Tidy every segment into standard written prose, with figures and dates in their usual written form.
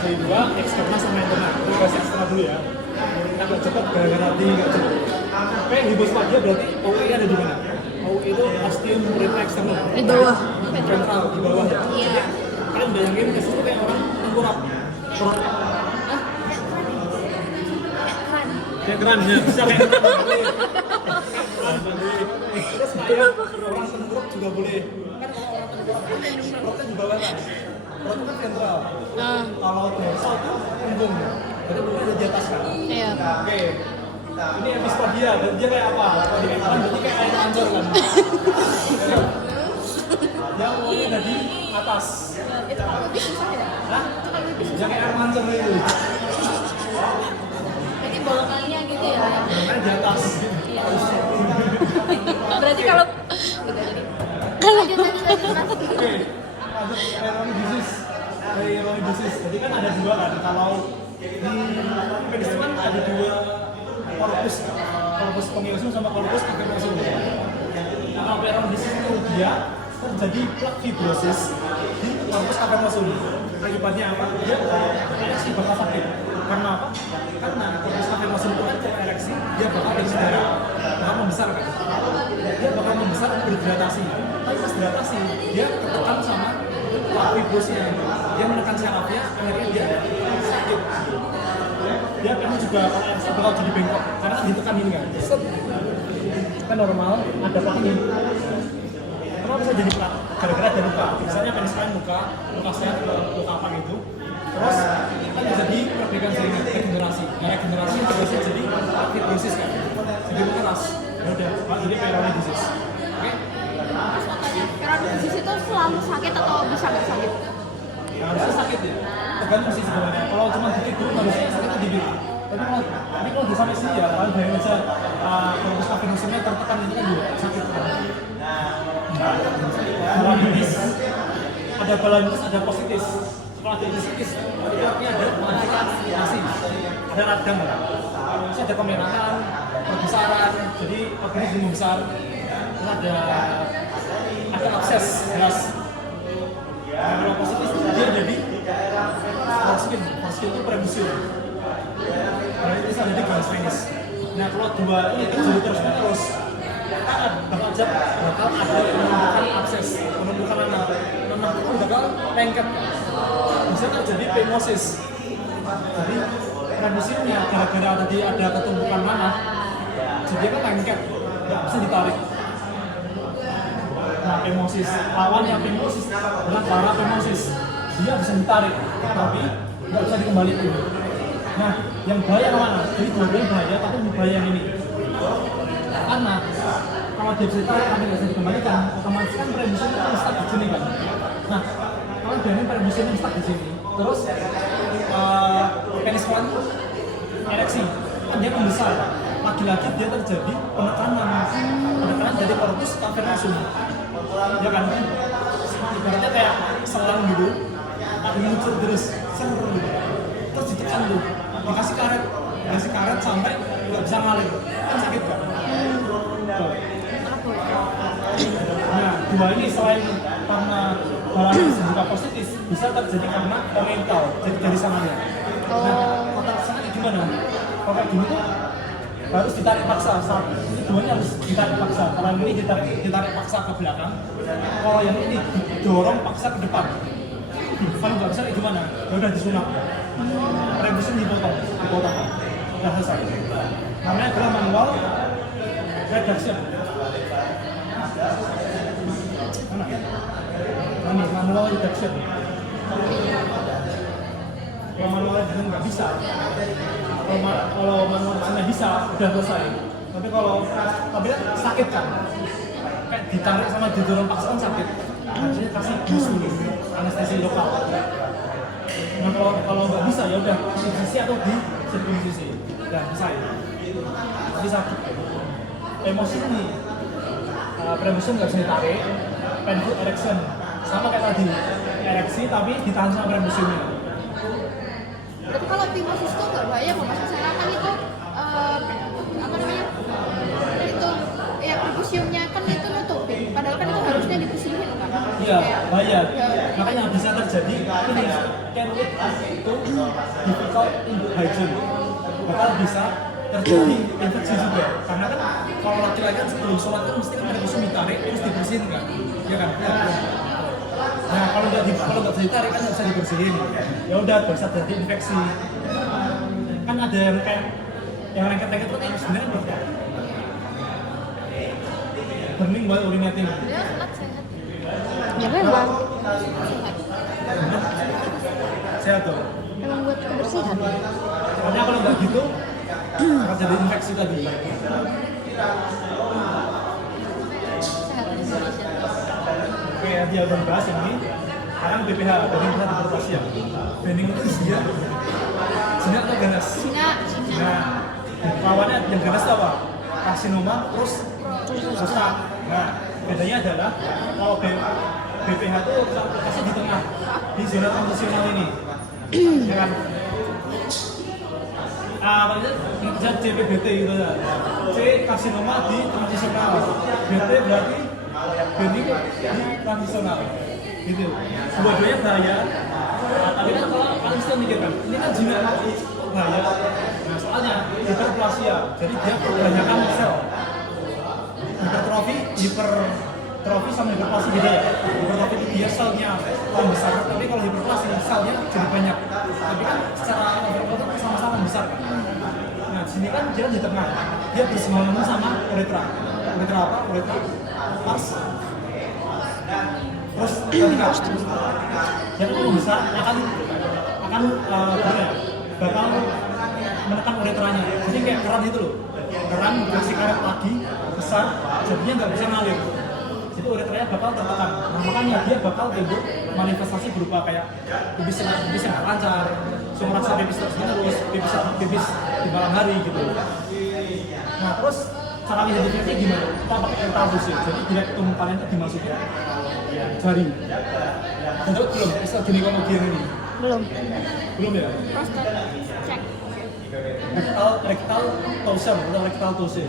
jadi dua, eksternal sama internal. Kita bahas eksternal dulu ya. Kita nggak cepat gara-gara nggak cepat. Oke, hipospadia berarti OE ada di mana? OE itu osteum ureter eksternal. Di bawah. Ventral di bawah ya. Iya. Kalian bayangin kasus itu kayak orang tengkurap. Kayak keran ya, bisa kayak keran. Terus kayak orang tengkurap juga boleh. Kan kalau orang tengkurap perutnya di bawah kan. Perut kan ventral. Kalau dorsal tuh punggung. Jadi punggung ada di atas kan. Iya. Oke. Ini epispodia, dan dia kayak apa? Kalau di kanan berarti kayak air mancur kan. Yang mulai ada di atas. Itu kalau lebih susah ya? Hah? Itu kalau lebih susah. Yang kayak air mancur itu. Berarti bolongannya gitu ya? Kan di atas. Iya. Berarti kalau Oke, ada pyronidosis. Pyronidosis. Jadi kan ada dua kan. Kalau di penis itu kan ada dua corpus spongiosum sama corpus cavernosum. Nah, kalau pyronidosis itu dia terjadi plak fibrosis di corpus cavernosum. Akibatnya apa? Dia ereksi bakal sakit. Karena apa? Karena corpus cavernosum itu kan ereksi, dia bakal ereksi darah, bakal membesar kan? Dia bakal membesar berhidratasi. Tapi pas hidratasi, dia ketekan sama fibrosnya. Dia menekan sarafnya, akhirnya dia sakit. Dia kan juga kalau ereksi bakal jadi bengkok karena ditekan ini kan. Kan normal, ada plak ini. Kenapa bisa jadi plak? Gara-gara ada luka. Misalnya penis kalian luka saya luka apa gitu. Terus kan bisa di perbaikan jaringan regenerasi. Nah, regenerasi yang terjadi jadi fibrosis kan. Jadi keras. Ya udah, jadi pyronidosis. Oke? terus mau tanya, pyronidosis itu selalu sakit atau bisa nggak sakit? Ya harusnya sakit ya. Tergantung sih sebenarnya. Kalau cuma dikit dulu harusnya sakitnya dikit. Tapi kalau di sampai sini ya, kalian bayangin aja corpus cavernosumnya tertekan itu kan juga sakit kan. Balanitis, ada balanitis, ada positis. Kalau ada positis, itu artinya ada modifikasi, ada radang kan. Terus ada kemerahan, perbesaran, jadi organisme membesar. Terus ada abses, jelas. Nah, kalau positif dia ada di foreskin itu premusium. Nah, itu ada di garis penis. Nah, kalau dua ini terjadi terus bakal ada penumpukan abses, penumpukan nanah itu bakal lengket. Bisa terjadi pemosis. Jadi premusiumnya gara-gara ada ketumpukan nanah, jadi kan lengket, nggak bisa ditarik. Nah, pemosis, lawan yang pemosis adalah parapemosis. Dia bisa ditarik, tapi nggak bisa dikembalikan. Nah, yang bahaya mana? Jadi dua-duanya bahaya, tapi bahaya yang ini. Karena kalau dia bisa ditarik, tapi nggak bisa dikembalikan, otomatis kan premusium itu stuck di sini kan. Nah, kalau dia premusium yang stuck di sini, terus penis kalian ereksi, kan dia membesar. Lagi-lagi dia terjadi penekanan dari corpus cavernosum. Ya kan, ibaratnya kayak selang gitu, tapi muncul terus, terus ditekan tuh, dikasih karet sampai nggak bisa ngalir, kan sakit kan? Nah, dua ini selain karena balanitis juga positif, bisa terjadi karena congenital, jadi dari sananya. Nah, kotak sananya gimana? Kalau kayak gini tuh harus ditarik paksa, ini duanya harus ditarik paksa. Kalau ini ditarik paksa ke belakang, kalau yang ini didorong paksa ke depan. Kalau nggak bisa kayak gimana? Ya udah disunat. Premusium dipotong, udah selesai. Namanya adalah manual reduction. Mana? Ini manual reduction. Kalau manual reduction nggak bisa. Kalau manual reduction bisa, udah selesai. Tapi kan sakit kan? Kayak ditarik sama didorong paksa kan sakit. Harusnya kasih bisu, anestesi lokal. Nah, kalau nggak bisa ya udah sisi atau di sisi, udah selesai. Jadi sakit. Emosi ini, premusium nggak bisa ditarik, painful erection, sama kayak tadi, ereksi tapi ditahan sama premusiumnya. Berarti kalau phimosis itu nggak bahaya kok, maksudnya kan itu apa namanya? Itu ya premusiumnya kan itu nutupin, padahal kan itu harusnya dibersihin kan? Iya, bahaya. Makanya bisa terjadi ini kayak candidate itu difficult in hygiene, bakal bisa terjadi infeksi juga. Karena kan kalau laki-laki kan sebelum sholat kan mesti kan ada musuh ditarik terus dibersihin kan, ya kan? Nah kalau nggak bisa ditarik kan nggak bisa dibersihin. Ya udah bisa terjadi infeksi. Kan ada yang kayak yang lengket-lengket itu kan sebenarnya burning while urinating. Ya sehat. Ya memang Sehat tuh. memang buat kebersihan. Soalnya kalau nggak gitu akan jadi infeksi tadi. Sehat di Indonesia. Oke, dia udah bahas ini. Sekarang BPH, banding pusat hiperplasi ya. Banding itu dia Zina atau ganas? Cina. Nah, lawannya yang ganas itu apa? Karsinoma terus rusak. Nah, bedanya adalah kalau BPH itu lokasi di tengah, di zona transisional ini. Ya kan? Makanya ingat CPBT gitu ya. C karsinoma di transisional. BT berarti banding di transisional. Gitu. Dua-duanya bahaya. Nah, tapi kan kalau kalian bisa mikirkan, ini kan zina bahaya. Nah, soalnya hiperplasia, jadi dia kebanyakan sel. Hipertrofi sama hiperplasi beda ya. Hipertrofi itu dia selnya membesar, tapi kalau hiperplasi selnya jadi banyak. Tapi kan secara overall itu sama-sama besar kan. Nah, di sini kan dia di tengah. Dia bersinggungan sama uretra. Uretra apa? Uretra pars. Terus ketika dia kan membesar akan bakal menekan uretranya. Jadi kayak keran itu loh. Keran dikasih karet lagi besar, jadinya nggak bisa ngalir. Jadi uretranya bakal tertekan. Nah, makanya dia bakal timbul manifestasi berupa kayak pipis yang nggak lancar, merasa pipis terus, pipis di malam hari gitu. Nah, terus cara identifikasinya gimana? Kita pakai entalbus ya. Jadi bila ketemu kalian itu dimasukin jari. Untuk belum, istilah ginekologi yang ini. Belum ya? Prostat cek. Rectal torsion atau rectal torsion.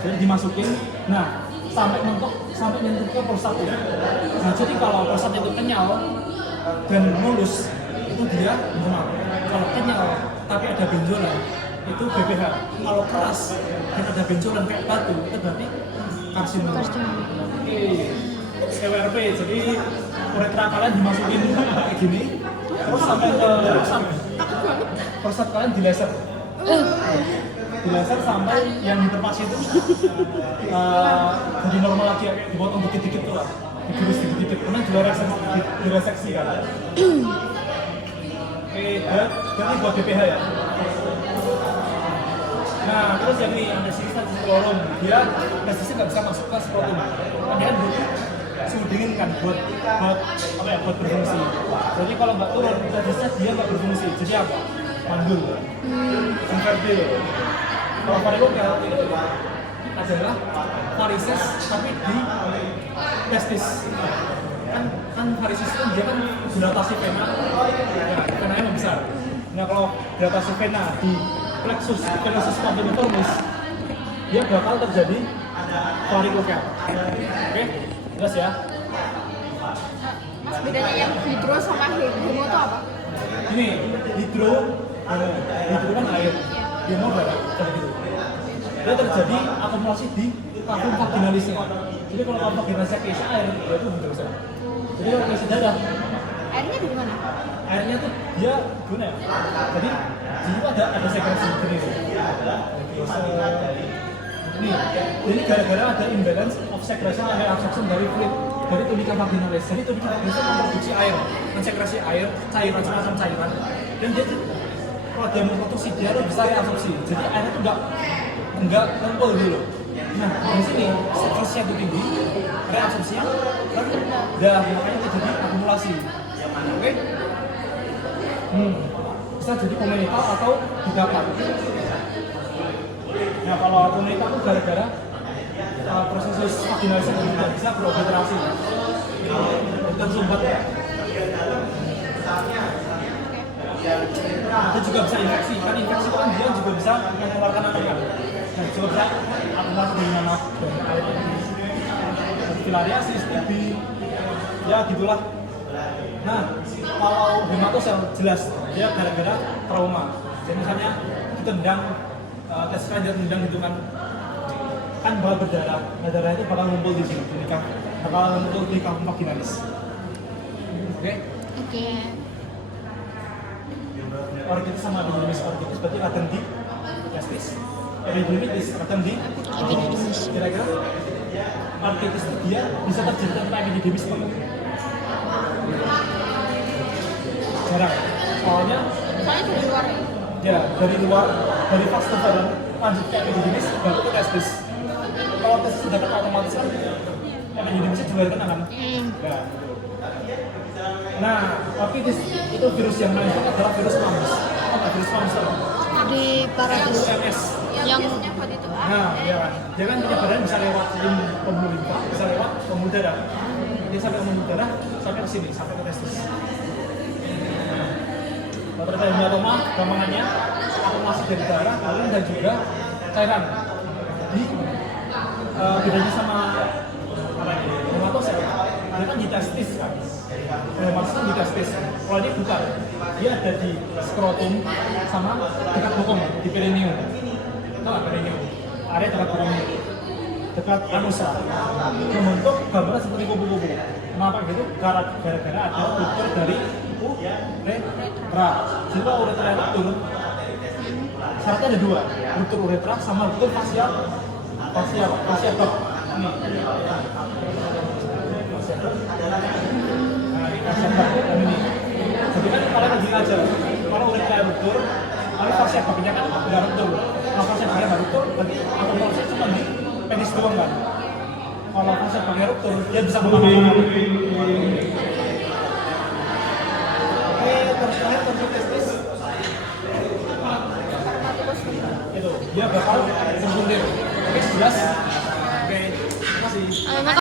Jadi dimasukin, nah sampai nyentuh ke prostat ya. Nah jadi kalau prostat itu kenyal dan mulus itu dia normal. Kalau kenyal tapi ada benjolan itu BPH. Kalau keras dan ada benjolan kayak batu itu berarti karsinoma. EWRP, jadi uretra kalian dimasukin kayak gini, terus sampai ke prostat kalian dilaser. Dilaser sampai yang hiperplasi itu jadi normal lagi ya, kayak dipotong dikit-dikit tuh lah, digerus dikit-dikit, kemudian direseksi kan. Jadi buat BPH ya. Nah, terus yang ini ada sistem klorum, dia testisnya nggak bisa masuk ke skrotum. Dia kan butuh suhu dingin kan buat berfungsi. Jadi kalau nggak turun testisnya dia nggak berfungsi. Jadi apa? Mandul, infertil. Kalau varikokel adalah varises tapi di testis. Kan varises itu dia kan dilatasi vena, venanya besar. Nah kalau dilatasi vena di plexus spondyliformis, dia bakal terjadi varikokel. Oke, jelas ya. Mas, bedanya yang hidro sama hemo itu apa? Ini hidro kan air, hemo darah, kayak gitu. Dia terjadi akumulasi di kafum vaginalisnya. Jadi kalau kafum vaginalisnya keisi air, dia itu hidrosa. Jadi kalau keisi darah, Airnya dari mana? airnya tuh dia gimana ya? Jadi di situ ada sekresi gini. Ini gara-gara ada imbalance of secretion and absorption dari fluid dari tunica vaginalis. Jadi tunica vaginalis itu memproduksi air, mensekresi air, cairan semacam cairan. Dan dia kalau dia memproduksi dia harus bisa reabsorpsi. Jadi airnya itu enggak ngumpul dulu. Nah di sini sekresinya itu tinggi, reabsorpsinya rendah, makanya terjadi akumulasi. Oke? Bisa jadi komunital atau didapat. Nah kalau komunital itu gara-gara proses vaginalisasi tidak bisa beroperasi. Itu sumbat ya. Itu juga bisa infeksi, kan infeksi kan dia juga bisa mengeluarkan air. Nah juga bisa akumulasi di nanaf dan air. Filariasis, TB, ya gitulah. Nah, kalau hematosel jelas dia gara-gara trauma. Jadi misalnya ditendang, tes dia tendang gitu kan bakal berdarah. Nah, darah itu bakal ngumpul di sini, bakal ngumpul di kafum vaginalis. Oke? Oke. Orchitis sama epididymis. Orchitis berarti laten di testis. Epididymis laten di Epididymis. kira-kira orchitis itu dia bisa terjadi tanpa epididymis apa? Jarang. Soalnya dari luar ya. ya dari luar, dari fase dalam lanjut ke epididymis baru ke testis. Kalau testis sudah kan otomatis kan epididymisnya juga kena kan? Ya. Nah, orchitis itu virus yang menunjukkan adalah virus mumps. Apa virus mumps? Di paradis MS. yang yang biasanya buat itu Nah, ya kan. Dia kan penyebaran bisa lewat pembuluh limfa, bisa lewat pembuluh darah. Dia sampai pembuluh darah, sampai ke sini, sampai ke testis. Kalau terjadi hematoma, gampangannya akumulasi dari darah, lalu dan juga cairan. Di bedanya sama apa ini? Hematosel, dia kan di testis kan. Hematosel di testis. Kalau ini bukan, dia ada di skrotum sama dekat bokong, di perineum. Tahu nggak perineum? Area dekat bokong, dekat anus lah. Membentuk gambaran seperti kupu-kupu. Kenapa gitu? Gara-gara ada ureter dari uretra. Jadi kalau uretra itu turun, syaratnya ada dua, ruptur uretra sama ruptur fasial top. Ini. Nah, ini fasial top ini. Jadi kan kalian lagi aja, kalau uretra ruptur, tapi fasial topnya kan nggak ruptur. Kalau fasial topnya nggak ruptur, berarti akumulasi cuma di penis doang kan. Kalau fasial topnya ruptur, dia bisa kemana-mana. Terus testis itu dia bakal tersundir. Oke, jelas. Oke, terima kasih.